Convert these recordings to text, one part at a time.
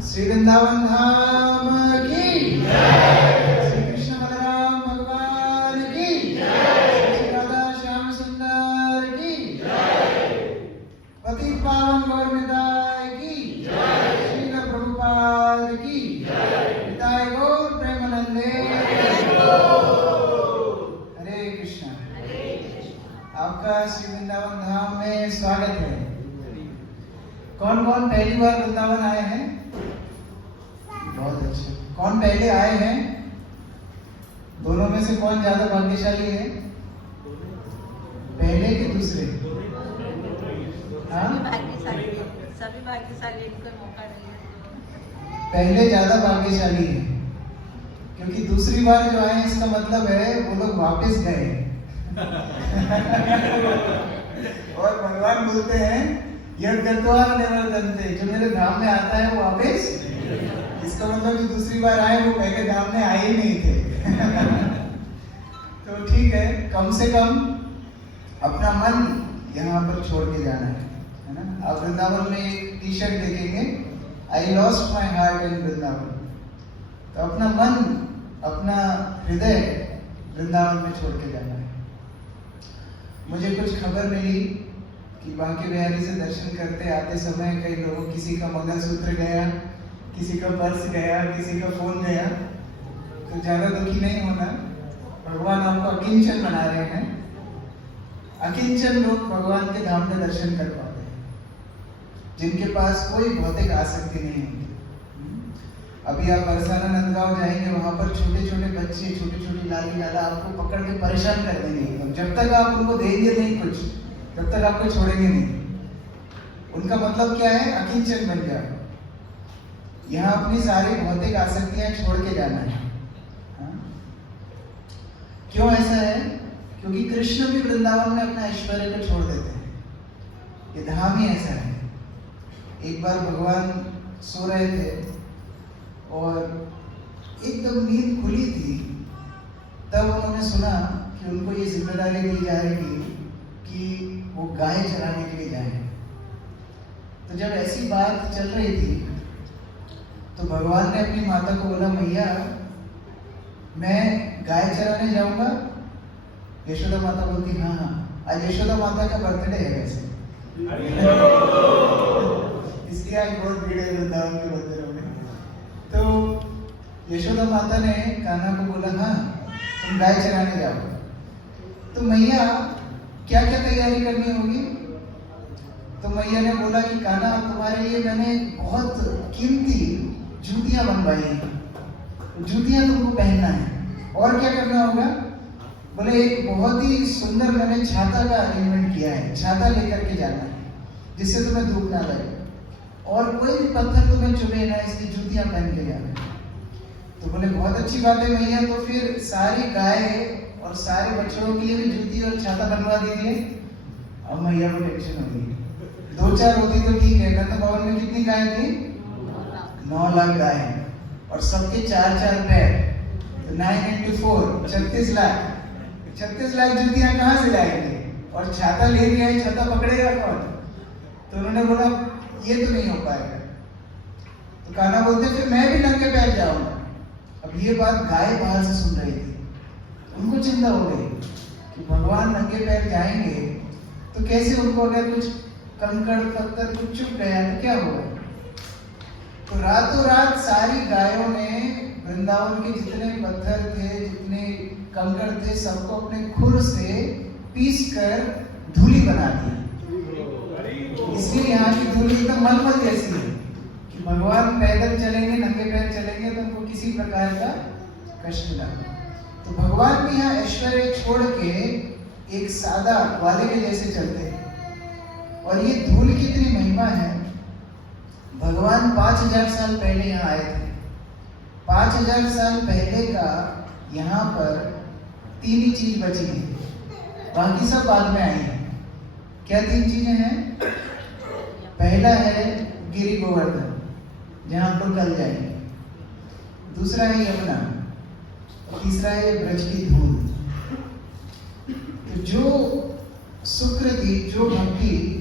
श्री वृंदावन धाम की जय, श्री कृष्ण बलराम भगवान की जय, श्री राधा श्याम सुंदर की जय, पतित पावन गौर निताय की जय, श्रील प्रभुपाद की जय, निताय गौर प्रेमानंदे। हरे कृष्णा। आपका श्री वृंदावन धाम में स्वागत है। कौन कौन पहली बार वृंदावन आए हैं? बहुत अच्छे। कौन पहले आए हैं? दोनों में से कौन ज्यादा भाग्यशाली है? पहले कि दूसरे? हाँ, सभी भाग्यशाली, इनको मौका नहीं है। पहले ज्यादा भाग्यशाली है, क्योंकि दूसरी बार जो आए इसका मतलब है वो लोग वापस गए। और भगवान बोलते हैं यह गत्वा निवर्तन्ते, जो मेरे धाम में आता है वो वापस, इसका मतलब जो दूसरी बार आए वो पहले धाम में आए ही नहीं थे। तो ठीक है, कम से कम अपना मन यहाँ पर छोड़ के जाना है ना। आप वृंदावन में एक टी शर्ट देखेंगे, I lost my heart in Vrindavan. तो अपना मन, अपना हृदय वृंदावन में छोड़ के जाना है। मुझे कुछ खबर मिली कि बांके बिहारी से दर्शन करते आते समय कई लोगों, किसी का मंगलसूत्र गया, किसी का पर्स गया, किसी का फोन गया। तो ज्यादा दुखी नहीं होना, भगवान आपको अकिंचन बना रहे हैं। अकिंचन लोग भगवान के धाम में दर्शन कर पाते हैं, जिनके पास कोई भौतिक आसक्ति नहीं होती। अभी आप बरसाना नंदगांव जाएंगे, वहां पर छोटे छोटे बच्चे, छोटी छोटी लाली लाला आपको पकड़ के परेशान कर देंगे एकदम। जब तक आप उनको देंगे नहीं कुछ, तब तक आपको छोड़ेंगे नहीं। उनका मतलब क्या है? अकिंचन बन जाओ। यहाँ अपनी सारी भौतिक आसक्तियां छोड़ के जाना है। हाँ? क्यों ऐसा है? क्योंकि कृष्ण भी वृंदावन में अपना ऐश्वर्य को छोड़ देते हैं। ये धाम ही ऐसा है। एक बार भगवान सो रहे थे और एकदम नींद खुली थी, तब उन्होंने सुना कि उनको ये जिम्मेदारी दी जाएगी कि वो गाय चराने के लिए जाएं। तो जब ऐसी बात चल रही थी तो भगवान ने अपनी माता को बोला, मैया मैं गाय चराने जाऊंगा। यशोदा माता बोलती, हाँ हाँ, आज यशोदा माता का बर्थडे है वैसे। इसलिए आज बहुत भीड़ है वृंदावन के मंदिरों में। तो यशोदा माता ने कान्हा को बोला, हाँ तुम गाय चराने जाओ। तो मैया क्या क्या तैयारी करनी होगी? तो मैया ने बोला कि कान्हा, तुम्हारे लिए मैंने बहुत कीमती जूतियां बनवाई हैं, जूतियां तुमको पहनना है। और क्या करना होगा? बोले एक बहुत ही सुंदर मैंने छाता का अरेंजमेंट किया है, छाता लेकर के जाना है जिससे तुम्हें धूप ना लगे, और कोई भी पत्थर तुम्हें चुभे ना, इसलिए जूतियां पहन के जाना है। तो बोले बहुत अच्छी बात है मैया, तो फिर सारी गाय और सारे बच्चों के लिए भी जूती और छाता बनवा दीजिए। अब मैया को टेंशन हो गई। 2-4 होती तो ठीक है। नंद भवन में कितनी गाय थी? 9 लाख गाय, और सबके 4-4 पैर, तो 9 into 4 36 लाख। 36 लाख जूतियां कहाँ से लाएंगे? और छाता ले लिया है, छाता पकड़ेगा कौन? तो उन्होंने बोला ये तो नहीं हो पाएगा। तो कान्हा बोलते फिर मैं भी नंगे पैर जाऊंगा। अब ये बात गाय बाहर से सुन रही थी, उनको चिंता हो गई कि भगवान नंगे पैर जाएंगे तो कैसे, उनको अगर कुछ कंकड़ पत्थर कुछ चुप गया तो क्या होगा? तो रातों रात सारी गायों ने वृंदावन के जितने पत्थर थे, जितने कंकड़ थे, सबको अपने खुर से पीस कर धूली बना दी। इसलिए यहाँ की धूली एकदम मलमल जैसी है कि भगवान पैदल चलेंगे, नंगे पैर चलेंगे तो उनको किसी प्रकार का कष्ट ना हो। तो भगवान भी यहाँ ऐश्वर्य छोड़ के एक सादा ग्वाले के जैसे चलते हैं। और ये धूल की इतनी महिमा है। भगवान 5000 साल पहले यहाँ आए थे। 5000 साल पहले का यहाँ पर 3 ही चीज बची है, बाकी सब बाद में आई है। क्या 3 चीजें हैं? पहला है गिरि गोवर्धन, जहाँ हम लोग कल जाएंगे। दूसरा है यमुना, तीसरा है ब्रज की धूल। तो जो सुकृति, जो भक्ति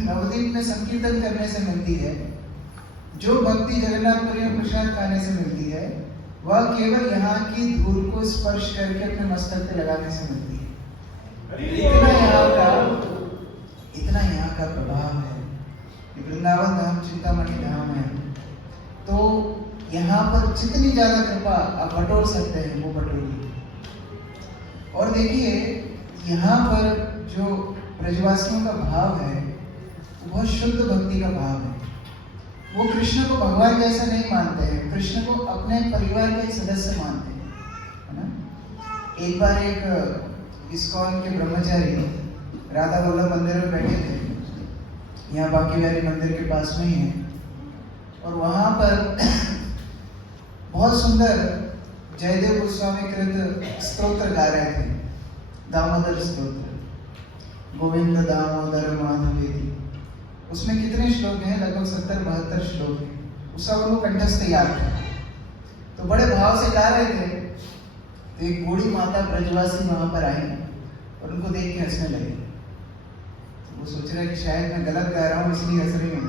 नवदीप में संकीर्तन करने से मिलती है, जो भक्ति जगन्नाथपुरी में प्रसाद खाने से मिलती है वह केवल यहाँ की धूल को स्पर्श करके अपने मस्तक पे लगाने से मिलती है। इतना यहाँ का प्रभाव है। वृंदावन धाम चिंतामणि धाम है, तो यहाँ पर जितनी ज्यादा कृपा आप बटोर सकते हैं वो बटोरिए। और देखिए यहाँ पर जो ब्रजवासियों का भाव है वो बहुत शुद्ध भक्ति का भाव है। वो कृष्ण को भगवान जैसा नहीं मानते हैं, कृष्ण को अपने परिवार का एक सदस्य मानते हैं, है ना। एक बार एक इस्कॉन के ब्रह्मचारी राधा वल्लभ मंदिर में बैठे थे, यहाँ बांके बिहारी मंदिर के पास में ही है, और वहां पर बहुत सुंदर जयदेव गोस्वामी कृत स्तोत्र गा रहे थे, दामोदर स्तोत्र, गोविंद दामोदर माधवेति। उसमें कितने श्लोक हैं? लगभग 70-72 श्लोक हैं। उस सब लोग कंठस्थ याद थे, तो बड़े भाव से गा रहे थे। तो एक बूढ़ी माता ब्रजवासी वहां पर आई और उनको देख के हंसने लगी। तो वो सोच रहे कि शायद मैं गलत गा रहा हूँ इसलिए हंस रही हूँ।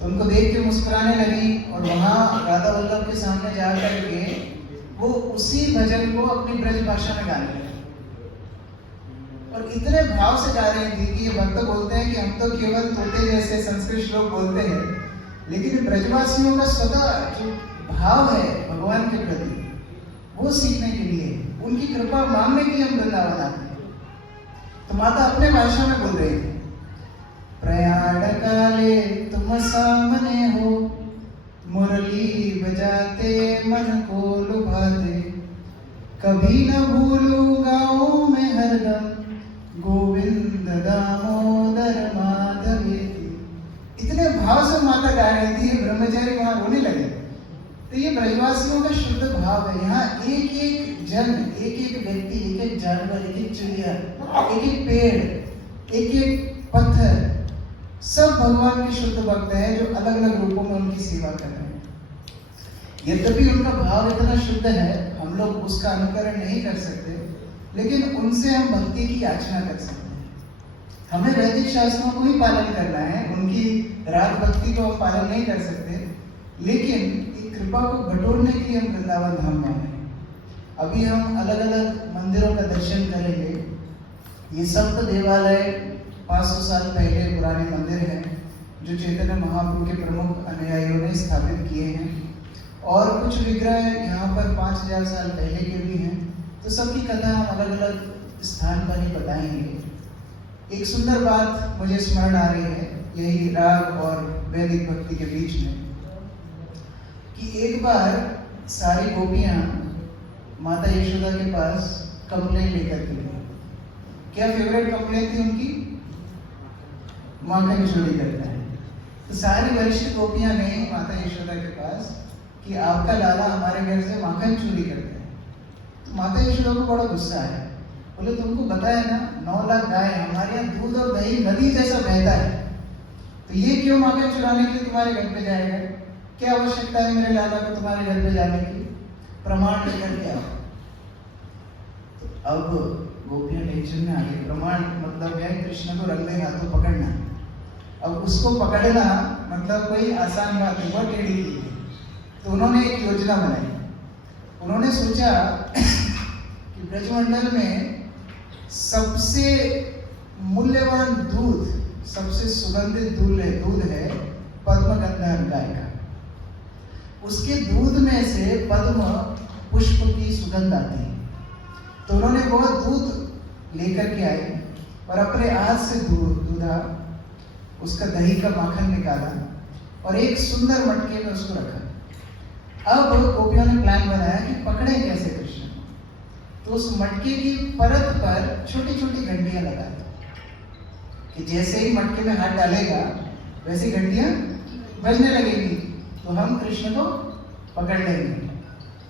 तो उनको देख के मुस्कुराने लगी और वहां राधा वल्लभ के सामने जा करके वो उसी भजन को अपनी ब्रज भाषा में गाने लगी, और इतने भाव से गा रही थी कि ये भक्त बोलते हैं कि हम तो केवल तोते जैसे संस्कृत श्लोक बोलते हैं, लेकिन ब्रजवासियों का स्वतः जो भाव है भगवान के प्रति वो सीखने के लिए, उनकी कृपा मांगने के लिए हम वृंदावन आते हैं। तो माता अपने भाषा में बोल रही थी, प्रयाण काले तुम सामने हो, मुरली बजाते मन को लुभाते, कभी न भूलू गाँव में हरदम, गोविंद दामोदर माधवेति। इतने भाव से माता गा रही थी, ब्रह्मचारी वहां रोने लगे। तो ये ब्रजवासियों का शुद्ध भाव है। यहाँ एक एक जन, एक एक व्यक्ति, एक एक जानवर, एक एक चिड़िया, एक एक पेड़, एक एक पत्थर, सब भगवान के शुद्ध भक्त हैं जो अलग अलग रूपों में उनकी सेवा कर रहे हैं। यद्यपि उनका भाव इतना शुद्ध है, हम लोग उसका अनुकरण नहीं कर सकते, लेकिन उनसे हम भक्ति की याचना कर सकते हैं। हमें वैदिक शास्त्रों को ही पालन करना है, उनकी राग भक्ति को हम पालन नहीं कर सकते, लेकिन एक कृपा को बटोरने के लिए हम वृंदावन धाम में आए। अभी हम अलग अलग मंदिरों का दर्शन करेंगे। ये सप्त देवालय 500 साल पहले पुराने मंदिर हैं जो चैतन्य महाप्रभु के प्रमुख अनुयायियों ने स्थापित किए हैं, और कुछ विग्रह यहाँ पर 5000 साल पहले के भी हैं। तो सबकी कथा हम अलग अलग स्थान पर ही बताएंगे। एक सुंदर बात मुझे स्मरण आ रही है, यही राग और वैदिक भक्ति के बीच में, कि एक बार सारी गोपियां माता यशोदा के पास कंप्लेन लेकर के गई। क्या फेवरेट कंप्लेन थी उनकी? माखन चोरी करता है। तो सारी वरिष्ठ गोपियां गई माता यशोदा के पास कि आपका लाला हमारे घर से माखन चोरी करता है। तो माता यशोदा को बड़ा गुस्सा आया, बोले तुमको पता है ना 9 लाख गाय, हमारे यहाँ दूध और दही नदी जैसा बहता है, तो ये क्यों माखन चुराने के लिए तुम्हारे घर पे जाएगा? क्या आवश्यकता है मेरे लाला को तुम्हारे घर पे जाने की? प्रमाण लेकर के आओ। तो अब गोपियां टेंशन में आ गई। प्रमाण मतलब क्या है? कृष्ण को रंगे हाथों पकड़ना। अब उसको पकड़ना मतलब कोई आसान बात नहीं, बहुत टेढ़ी थी। तो उन्होंने एक योजना बनाई। उन्होंने सोचा कि ब्रजमंडल में सबसे मूल्यवान दूध, सबसे सुगंधित दूध है पद्मगंधा गाय का। उसके दूध में से पद्म पुष्प की सुगंध आती है। तो उन्होंने बहुत दूध लेकर के आए और अपने हाथ से दूधा, उसका दही का माखन निकाला और एक सुंदर मटके में उसको रखा। अब गोपियों ने प्लान बनाया कि पकड़े कैसे कृष्ण। तो उस मटके की परत पर छोटी छोटी घंटियां लगा दी कि जैसे ही मटके में हाथ डालेगा वैसे घंटियां बजने लगेंगी, तो हम कृष्ण को पकड़ लेंगे।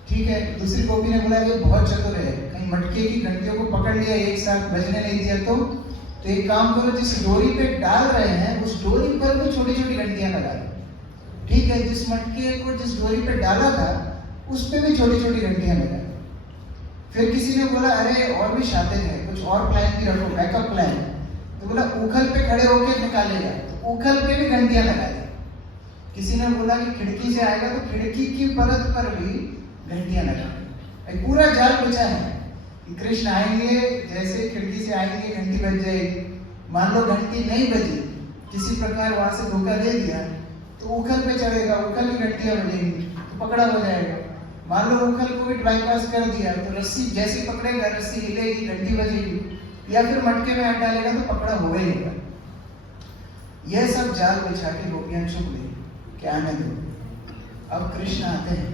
ठीक है। दूसरी गोपी ने बोला कि बहुत चतुर है, कहीं मटके की घंटियों को पकड़ लिया, एक साथ बजने नहीं दिया तो एक काम करो, जिस डोरी पे डाल रहे हैं उस डोरी पर भी छोटी छोटी घंटियां लगा दो। ठीक है। जिस मटके को जिस डोरी पे डाला था उस पे भी छोटी छोटी घंटियां लगा दी। फिर किसी ने बोला अरे और भी शातिर है, कुछ और प्लान भी रखो, बैकअप प्लान। तो बोला उखल पे खड़े होकर निकालेगा, तो उखल पे भी घंटियां लगा दी। किसी ने बोला कि खिड़की से आएगा तो खिड़की की परत पर भी घंटियां लगा, एक पूरा जाल बिछा है कि कृष्ण आएंगे, जैसे खिड़की से आएंगे घंटी बज जाएगी। मान लो घंटी नहीं बजी, किसी प्रकार वहां से धोखा दे दिया तो उखल पे चढ़ेगा, उखल की घंटियां बजेंगी तो पकड़ा हो जाएगा। मान लो उखल को भी बाईपास कर दिया तो रस्सी जैसे पकड़ेगा, रस्सी हिलेगी, घंटी बजेगी, या फिर मटके में हाथ डालेगा तो पकड़ा होगा। यह सब जाल बिछा के गोपियां चुप गई कि आने दो। अब कृष्ण आते हैं,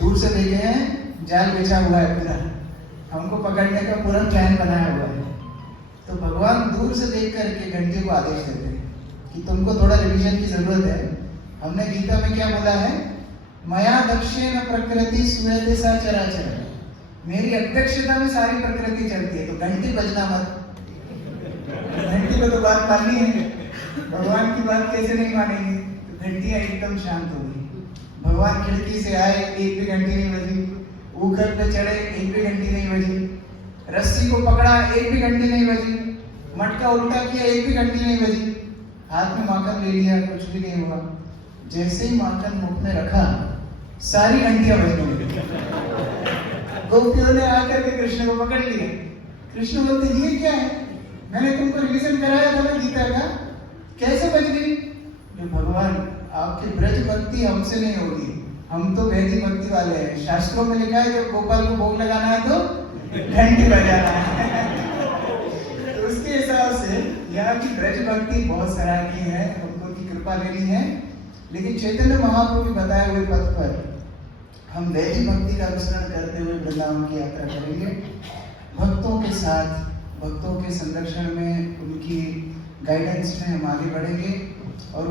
दूर से देखे हैं जाल बिछा हुआ है पूरा, हमको पकड़ने का पूरा प्लान बनाया हुआ है। तो भगवान दूर से देख करके घंटी को आदेश देते हैं कि तुमको थोड़ा रिवीजन की जरूरत है। हमने गीता में क्या बोला है, मया दक्षेण प्रकृति सूयते सा चराचर, मेरी अध्यक्षता में सारी प्रकृति चलती है, तो घंटी बजना मत। घंटी को तो बात माननी है, भगवान की बात कैसे नहीं मानेंगे। तो घंटियां एकदम शांत हो गई। भगवान खिड़की से आए, एक भी घंटी नहीं बजी, ऊखल पे चढ़े, एक भी घंटी नहीं बजी, रस्सी को पकड़ा, एक भी घंटी नहीं बजी, मटका उल्टा किया, एक भी घंटी नहीं बजी, हाथ में माखन ले लिया, कुछ भी नहीं हुआ। जैसे ही माखन मुख में रखा, सारी घंटियां बजने लगी। गोपियों ने आकर के कृष्ण को पकड़ लिया। कृष्ण बोलते ये क्या है, मैंने तुमको रिवीजन कराया था ना गीता का, कैसे बज गई? भगवान आपकी ब्रज भक्ति हमसे नहीं होगी, हम तो वैदिक भक्ति वाले हैं। शास्त्रों में लिखा है जब गोपाल को भोग लगाना है तो घंटी बजाना है। तो उसके हिसाब से यहाँ की ब्रज भक्ति बहुत सराहनीय है, हमको की कृपा लेनी है। लेकिन चैतन्य महाप्रभु के बताए हुए पथ पर हम वैदिक भक्ति का अनुसरण करते हुए वृंदावन की यात्रा करेंगे। भक्तों के साथ, भक्तों के संरक्षण में, उनकी गाइडेंस में हम आगे बढ़ेंगे और